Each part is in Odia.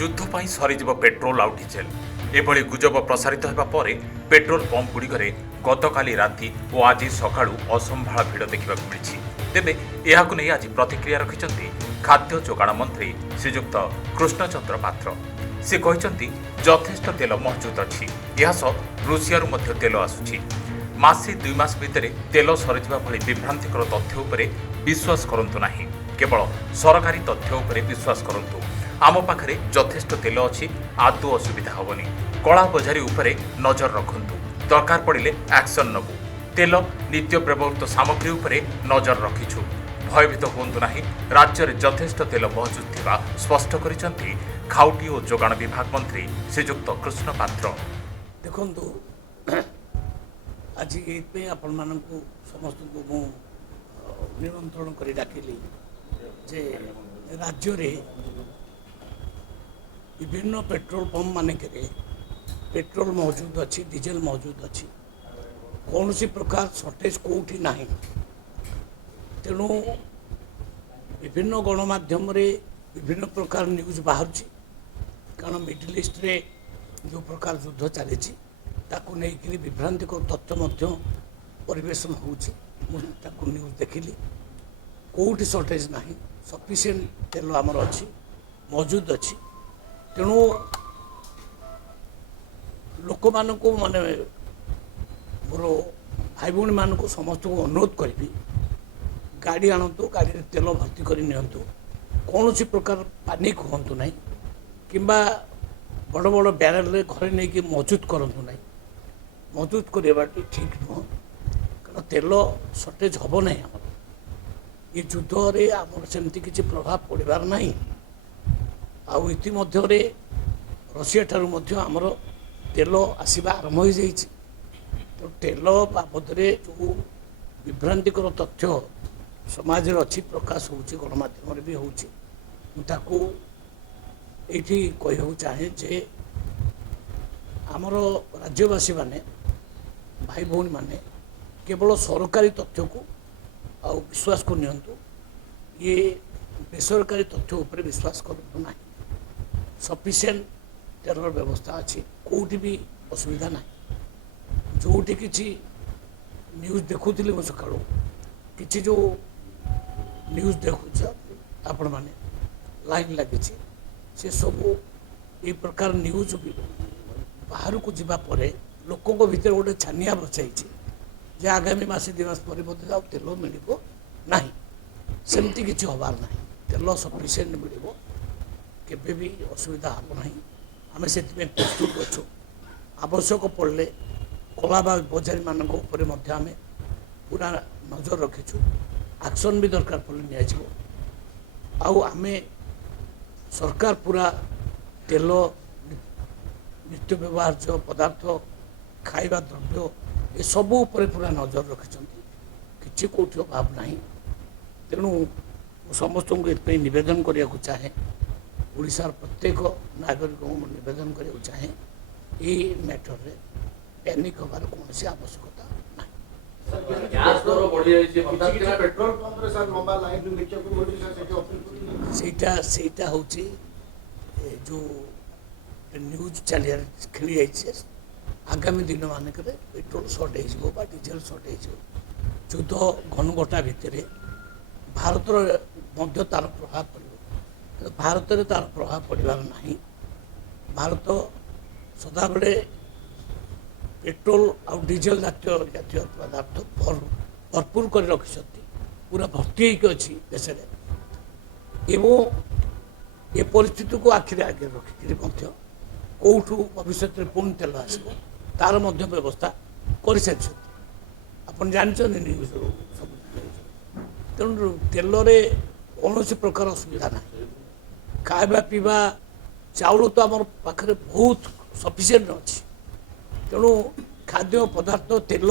ଯୁଦ୍ଧ ପାଇଁ ସରିଯିବ ପେଟ୍ରୋଲ ଆଉ ଡିଜେଲ। ଏଭଳି ଗୁଜବ ପ୍ରସାରିତ ହେବା ପରେ ପେଟ୍ରୋଲ ପମ୍ପଗୁଡ଼ିକରେ ଗତକାଲି ରାତି ଓ ଆଜି ସକାଳୁ ଅସମ୍ଭାଳ ଭିଡ଼ ଦେଖିବାକୁ ମିଳିଛି। ତେବେ ଏହାକୁ ନେଇ ଆଜି ପ୍ରତିକ୍ରିୟା ରଖିଛନ୍ତି ଖାଦ୍ୟ ଯୋଗାଣ ମନ୍ତ୍ରୀ ଶ୍ରୀଯୁକ୍ତ କୃଷ୍ଣଚନ୍ଦ୍ର ପାତ୍ର। ସେ କହିଛନ୍ତି ଯଥେଷ୍ଟ ତେଲ ମହଜୁଦ ଅଛି। ଏହା ସହ ରୁଷିଆରୁ ମଧ୍ୟ ତେଲ ଆସୁଛି। ମାସେ 2 ମାସ ଭିତରେ ତେଲ ସରିଯିବା ଭଳି ବିଭ୍ରାନ୍ତିକର ତଥ୍ୟ ଉପରେ ବିଶ୍ୱାସ କରନ୍ତୁ ନାହିଁ। କେବଳ ସରକାରୀ ତଥ୍ୟ ଉପରେ ବିଶ୍ୱାସ କରନ୍ତୁ। ଆମ ପାଖରେ ଯଥେଷ୍ଟ ତେଲ ଅଛି, ଆଦୌ ଅସୁବିଧା ହେବନି। କଳା ବଜାରୀ ଉପରେ ନଜର ରଖନ୍ତୁ, ଦରକାର ପଡ଼ିଲେ ଆକ୍ସନ ନେବୁ। ତେଲ ନିତ୍ୟ ବ୍ୟବହୃତ ସାମଗ୍ରୀ ଉପରେ ନଜର ରଖିଛୁ। ଭୟଭୀତ ହୁଅନ୍ତୁ ନାହିଁ, ରାଜ୍ୟରେ ଯଥେଷ୍ଟ ତେଲ ମହଜୁଦ ଥିବା ସ୍ପଷ୍ଟ କରିଛନ୍ତି ଖାଉଟି ଓ ଯୋଗାଣ ବିଭାଗ ମନ୍ତ୍ରୀ ଶ୍ରୀଯୁକ୍ତ କୃଷ୍ଣ ପାତ୍ର। ଦେଖନ୍ତୁ, ଆଜି ଏଇଥିପାଇଁ ଆପଣମାନଙ୍କୁ ସମସ୍ତଙ୍କୁ ମୁଁ ନିମନ୍ତ୍ରଣ କରି ଡାକିଲି ଯେ ରାଜ୍ୟରେ ବିଭିନ୍ନ ପେଟ୍ରୋଲ ପମ୍ପ ମାନଙ୍କରେ ପେଟ୍ରୋଲ ମହଜୁଦ ଅଛି, ଡିଜେଲ ମହଜୁଦ ଅଛି। କୌଣସି ପ୍ରକାର ସର୍ଟେଜ କେଉଁଠି ନାହିଁ। ତେଣୁ ବିଭିନ୍ନ ଗଣମାଧ୍ୟମରେ ବିଭିନ୍ନ ପ୍ରକାର ନ୍ୟୁଜ୍ ବାହାରୁଛି। କାରଣ ମିଡିଲ ଇଷ୍ଟରେ ଯେଉଁ ପ୍ରକାର ଯୁଦ୍ଧ ଚାଲିଛି ତାକୁ ନେଇକରି ବିଭ୍ରାନ୍ତିକର ତଥ୍ୟ ମଧ୍ୟ ପରିବେଷଣ ହେଉଛି। ମୁଁ ତାକୁ ନ୍ୟୁଜ୍ ଦେଖିଲି। କେଉଁଠି ସର୍ଟେଜ ନାହିଁ, ସଫିସିଏଣ୍ଟ ତେଲ ଆମର ଅଛି, ମହଜୁଦ ଅଛି। ତେଣୁ ଲୋକମାନଙ୍କୁ ମୋର ଭାଇ ଭଉଣୀମାନଙ୍କୁ ସମସ୍ତଙ୍କୁ ଅନୁରୋଧ କରିବି, ଗାଡ଼ି ଆଣନ୍ତୁ, ଗାଡ଼ିରେ ତେଲ ଭର୍ତ୍ତି କରି ନିଅନ୍ତୁ। କୌଣସି ପ୍ରକାର ପାନିକ ହୁଅନ୍ତୁ ନାହିଁ, କିମ୍ବା ବଡ଼ ବଡ଼ ବ୍ୟାରେଲରେ ଘରେ ନେଇକି ମହଜୁଦ କରନ୍ତୁ ନାହିଁ। ମହଜୁଦ କରିବାଟି ଠିକ୍ ନୁହଁ, କାରଣ ତେଲ ସର୍ଟେଜ ହେବ ନାହିଁ। ଆମର ଏ ଯୁଦ୍ଧରେ ଆମର ସେମିତି କିଛି ପ୍ରଭାବ ପଡ଼ିବାର ନାହିଁ। ଆଉ ଇତିମଧ୍ୟରେ ଋଷିଆ ଠାରୁ ମଧ୍ୟ ଆମର ତେଲ ଆସିବା ଆରମ୍ଭ ହୋଇଯାଇଛି। ତ ତେଲ ବାବଦରେ ଯେଉଁ ବିଭ୍ରାନ୍ତିକର ତଥ୍ୟ ସମାଜରେ ଅଛି, ପ୍ରକାଶ ହେଉଛି, ଗଣମାଧ୍ୟମରେ ବି ହେଉଛି। ମୁଁ ତାକୁ ଏଇଠି କହିବାକୁ ଚାହେଁ ଯେ ଆମର ରାଜ୍ୟବାସୀମାନେ, ଭାଇ ଭଉଣୀମାନେ କେବଳ ସରକାରୀ ତଥ୍ୟକୁ ଆଉ ବିଶ୍ୱାସକୁ ନିଅନ୍ତୁ। ଇଏ ବେସରକାରୀ ତଥ୍ୟ ଉପରେ ବିଶ୍ୱାସ କରନ୍ତୁ ନାହିଁ। ସଫିସିଏଣ୍ଟ ତେଲର ବ୍ୟବସ୍ଥା ଅଛି, କେଉଁଠି ବି ଅସୁବିଧା ନାହିଁ। ଯେଉଁଠି କିଛି ନ୍ୟୁଜ୍ ଦେଖୁଥିଲି ମୁଁ ସକାଳୁ, କିଛି ଯେଉଁ ନ୍ୟୁଜ୍ ଦେଖୁଛ ଆପଣମାନେ, ଲାଇନ୍ ଲାଗିଛି, ସେସବୁ ଏଇ ପ୍ରକାର ନ୍ୟୁଜ୍ ବି ବାହାରକୁ ଯିବା ପରେ ଲୋକଙ୍କ ଭିତରେ ଗୋଟେ ଛାନିଆ ବସାଇଛି ଯେ ଆଗାମୀ ମାସେ 2 ମାସ ପରେ ମଧ୍ୟ ଆଉ ତେଲ ମିଳିବ ନାହିଁ। ସେମିତି କିଛି ହେବାର ନାହିଁ। ତେଲ ସଫିସିଏଣ୍ଟ ମିଳିବ, କେବେ ବି ଅସୁବିଧା ହେବ ନାହିଁ। ଆମେ ସେଥିପାଇଁ ପ୍ରସ୍ତୁତ ଅଛୁ। ଆବଶ୍ୟକ ପଡ଼ିଲେ କଳା ବଜାରୀମାନଙ୍କ ଉପରେ ମଧ୍ୟ ଆମେ ପୁରା ନଜର ରଖିଛୁ। ଆକ୍ସନ୍ ବି ଦରକାର ପଡ଼ିଲେ ନିଆଯିବ। ଆଉ ଆମେ ସରକାର ପୁରା ତେଲ, ନିତ୍ୟ ବ୍ୟବହାର୍ଯ୍ୟ ପଦାର୍ଥ, ଖାଇବା ଦ୍ରବ୍ୟ ଏସବୁ ଉପରେ ପୁରା ନଜର ରଖିଛନ୍ତି। କିଛି କେଉଁଠି ଅଭାବ ନାହିଁ। ତେଣୁ ମୁଁ ସମସ୍ତଙ୍କୁ ଏଥିପାଇଁ ନିବେଦନ କରିବାକୁ ଚାହେଁ, ଓଡ଼ିଶାର ପ୍ରତ୍ୟେକ ନାଗରିକଙ୍କୁ ମୁଁ ନିବେଦନ କରିବାକୁ ଚାହେଁ, ଏଇ ମ୍ୟାଟରରେ ପ୍ୟାନିକ୍ ହେବାର କୌଣସି ଆବଶ୍ୟକତା ନାହିଁ। ସେଇଟା ହେଉଛି ଯେଉଁ ନ୍ୟୁଜ୍ ଚାଲିବାରେ ଖେଳି ଯାଇଛି। ଆଗାମୀ ଦିନମାନଙ୍କରେ ପେଟ୍ରୋଲ ସର୍ଟ ହେଇଯିବ ବା ଡିଜେଲ ସର୍ଟ ହେଇଯିବ। ଯୁଦ୍ଧ ଘନଘଟା ଭିତରେ ଭାରତର ମଧ୍ୟ ତା'ର ପ୍ରଭାବ ପଡ଼ିବ। କିନ୍ତୁ ଭାରତରେ ତା'ର ପ୍ରଭାବ ପଡ଼ିବାର ନାହିଁ। ଭାରତ ସଦାବେଳେ ପେଟ୍ରୋଲ ଆଉ ଡିଜେଲ ଜାତୀୟ ପଦାର୍ଥ ଭରପୁର କରି ରଖିଛନ୍ତି, ପୁରା ଭର୍ତ୍ତି ହେଇକି ଅଛି ଦେଶରେ। ଏବଂ ଏ ପରିସ୍ଥିତିକୁ ଆଖିରେ ଆଗରେ ରଖିକରି ମଧ୍ୟ କେଉଁଠୁ ଭବିଷ୍ୟତରେ ପୁଣି ତେଲ ଆସିବ ତା'ର ମଧ୍ୟ ବ୍ୟବସ୍ଥା କରିସାରିଛନ୍ତି। ଆପଣ ଜାଣିଛନ୍ତି ନ୍ୟୁଜ୍ରୁ ସବୁ। ତେଣୁ ତେଲରେ କୌଣସି ପ୍ରକାର ଅସୁବିଧା ନାହିଁ। ଖାଇବା ପିଇବା, ଚାଉଳ ତ ଆମର ପାଖରେ ବହୁତ ସଫିସିଏଣ୍ଟ ଅଛି। ତେଣୁ ଖାଦ୍ୟ ପଦାର୍ଥ, ତେଲ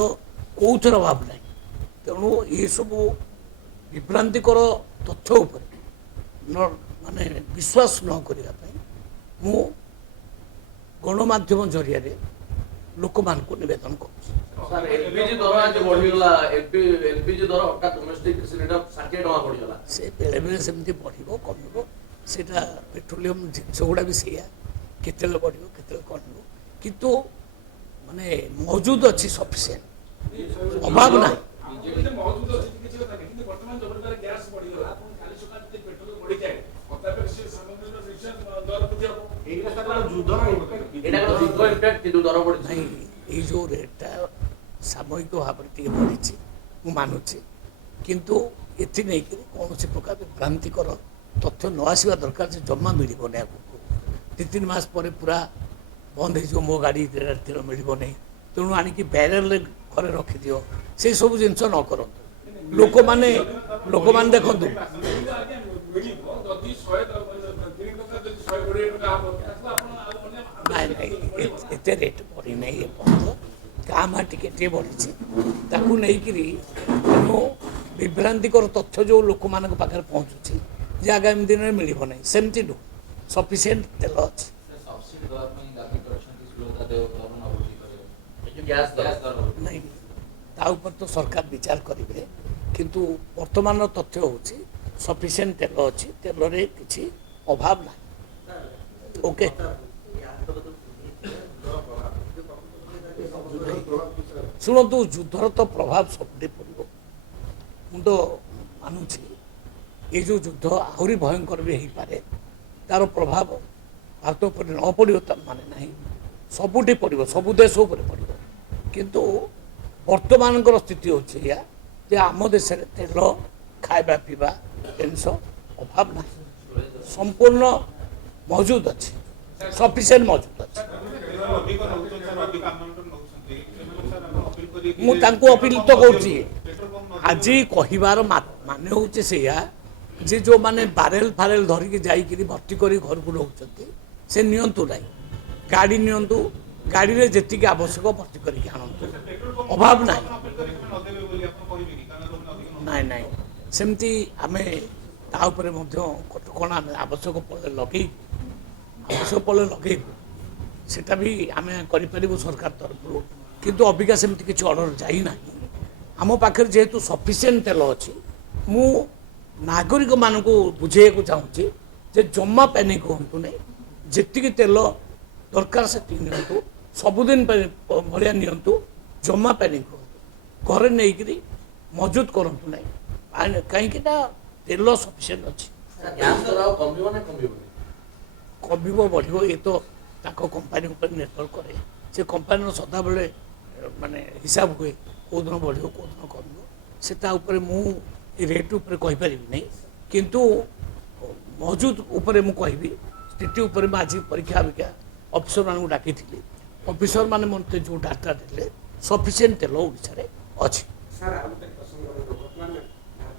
କେଉଁଥିର ଅଭାବ ନାହିଁ। ତେଣୁ ଏସବୁ ବିଭ୍ରାନ୍ତିକର ତଥ୍ୟ ଉପରେ ବିଶ୍ୱାସ ନ କରିବା ପାଇଁ ମୁଁ ଗଣମାଧ୍ୟମ ଜରିଆରେ ଲୋକମାନଙ୍କୁ ନିବେଦନ କରୁଛି। ସେ ବେଳେବେଳେ ସେମିତି ବଢ଼ିବ, କମିବ, ସେଇଟା ପେଟ୍ରୋଲିୟମ ଜିନିଷ ଗୁଡ଼ା ବି ସେଇଆ କେତେବେଳେ ବଢ଼ିବ କେତେବେଳେ କମିବ କିନ୍ତୁ ମାନେ ମହଜୁଦ ଅଛି ସଫିସିଏଣ୍ଟ ଅଭାବ ନାହିଁ। ନାଇଁ ଏଇ ଯେଉଁ ରେଟ୍ଟା ସାମୟିକ ଭାବରେ ଟିକେ ବଢ଼ିଛି ମୁଁ ମାନୁଛି କିନ୍ତୁ ଏଥି ନେଇକରି କୌଣସି ପ୍ରକାର ବିଭ୍ରାନ୍ତିକର ତଥ୍ୟ ନ ଆସିବା ଦରକାର ଯେ ଜମା ମିଳିବନି ଆଗକୁ 2-3 ମାସ ପରେ ପୁରା ବନ୍ଦ ହେଇଯିବ ମୋ ଗାଡ଼ି ତେଲ ମିଳିବ ନାହିଁ ତେଣୁ ଆଣିକି ବ୍ୟାରେଲରେ ଘରେ ରଖିଦିଅ ସେସବୁ ଜିନିଷ ନ କରନ୍ତୁ। ଲୋକମାନେ ଦେଖନ୍ତୁ ନାଇଁ ନାଇଁ ଏତେ ରେଟ୍ ବଢ଼ିନାହିଁ ଏପର୍ଯ୍ୟନ୍ତ କାଁ ଭାଁ ଟିକେ ଟିକେ ବଢ଼ିଛି ତାକୁ ନେଇକରି ତେଣୁ ବିଭ୍ରାନ୍ତିକର ତଥ୍ୟ ଯେଉଁ ଲୋକମାନଙ୍କ ପାଖରେ ପହଞ୍ଚୁଛି ଯେ ଆଗାମୀ ଦିନରେ ମିଳିବ ନାହିଁ ସେମିତି ନୁହଁ ସଫିସିଏଣ୍ଟ ତେଲ ଅଛି। ନାଇଁ ତା ଉପରେ ତ ସରକାର ବିଚାର କରିବେ କିନ୍ତୁ ବର୍ତ୍ତମାନର ତଥ୍ୟ ହେଉଛି ସଫିସିଏଣ୍ଟ ତେଲ ଅଛି ତେଲରେ କିଛି ଅଭାବ ନାହିଁ। ଓକେ ଶୁଣନ୍ତୁ ଯୁଦ୍ଧର ତ ପ୍ରଭାବ ସବୁଠି ପଡ଼ିବ ମୁଁ ତ ମାନୁଛି ଏଇ ଯେଉଁ ଯୁଦ୍ଧ ଆହୁରି ଭୟଙ୍କର ବି ହେଇପାରେ ତାର ପ୍ରଭାବ ଭାରତ ଉପରେ ନ ପଡ଼ିବ ତା ମାନେ ନାହିଁ ସବୁଠି ପଡ଼ିବ ସବୁ ଦେଶ ଉପରେ ପଡ଼ିବ କିନ୍ତୁ ବର୍ତ୍ତମାନଙ୍କର ସ୍ଥିତି ହେଉଛି ଏଇଆ ଯେ ଆମ ଦେଶରେ ତେଲ ଖାଇବା ପିଇବା ଜିନିଷ ଅଭାବ ନାହିଁ ସମ୍ପୂର୍ଣ୍ଣ ମହଜୁଦ ଅଛି ସଫିସିଏଣ୍ଟ ମହଜୁଦ ଅଛି। ମୁଁ ତାଙ୍କୁ ଅପିଲ ତ କରୁଛି ଆଜି କହିବାର ମାନେ ହେଉଛି ସେଇଆ ଯେ ଯେଉଁମାନେ ବାରେଲ ଫାରେଲ ଧରିକି ଯାଇକିରି ଭର୍ତ୍ତି କରି ଘରକୁ ରହୁଛନ୍ତି ସେ ନିଅନ୍ତୁ ନାହିଁ ଗାଡ଼ି ନିଅନ୍ତୁ ଗାଡ଼ିରେ ଯେତିକି ଆବଶ୍ୟକ ଭର୍ତ୍ତି କରିକି ଆଣନ୍ତୁ ଅଭାବ ନାହିଁ। ନାଇଁ ନାଇଁ ସେମିତି ଆମେ ତା ଉପରେ ମଧ୍ୟ କଟକଣା ଆବଶ୍ୟକ ପଡ଼ିଲେ ଲଗେଇବୁ ସେଟା ବି ଆମେ କରିପାରିବୁ ସରକାର ତରଫରୁ କିନ୍ତୁ ଅବିକା ସେମିତି କିଛି ଅର୍ଡ଼ର ଯାଇନାହିଁ। ଆମ ପାଖରେ ଯେହେତୁ ସଫିସିଏଣ୍ଟ ତେଲ ଅଛି ମୁଁ ନାଗରିକମାନଙ୍କୁ ବୁଝେଇବାକୁ ଚାହୁଁଛି ଯେ ଜମା ପ୍ୟାନିକ୍ ହୁଅନ୍ତୁ ନାହିଁ ଯେତିକି ତେଲ ଦରକାର ସେତିକି ନିଅନ୍ତୁ ସବୁଦିନ ଭଳିଆ ନିଅନ୍ତୁ ଜମା ପ୍ୟାନିକ୍ ହୁଅନ୍ତୁ ଘରେ ନେଇକରି ମହଜୁଦ କରନ୍ତୁ ନାହିଁ କାହିଁକି ନା ତେଲ ସଫିସିଏଣ୍ଟ ଅଛି। କମିବ ବଢ଼ିବ ଏ ତ ତାଙ୍କ କମ୍ପାନୀ ଉପରେ ନିର୍ଭର କରେ ସେ କମ୍ପାନୀର ସଦାବେଳେ ମାନେ ହିସାବ ହୁଏ କେଉଁଦିନ ବଢ଼ିବ କେଉଁଦିନ କମିବ ସେ ତା ଉପରେ ମୁଁ ଏ ରେଟ୍ ଉପରେ କହିପାରିବି ନାହିଁ କିନ୍ତୁ ମହଜୁଦ ଉପରେ ମୁଁ କହିବି ସ୍ଥିତି ଉପରେ ମୁଁ ଆଜି ପରୀକ୍ଷା ଅଫିସରମାନଙ୍କୁ ଡାକିଥିଲି ଅଫିସରମାନେ ମୋତେ ଯେଉଁ ଡାଟା ଦେଲେ ସଫିସିଏଣ୍ଟ ତେଲ ଓଡ଼ିଶାରେ ଅଛି।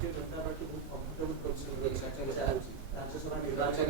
ଭାରତୀୟ ଜନତା ପାର୍ଟି ବହୁତ କମ୍ଫର୍ଟେବଲ ପୋଜିସନ ଅଛି ରାଜ୍ୟସଭା ନିର୍ବାଚନ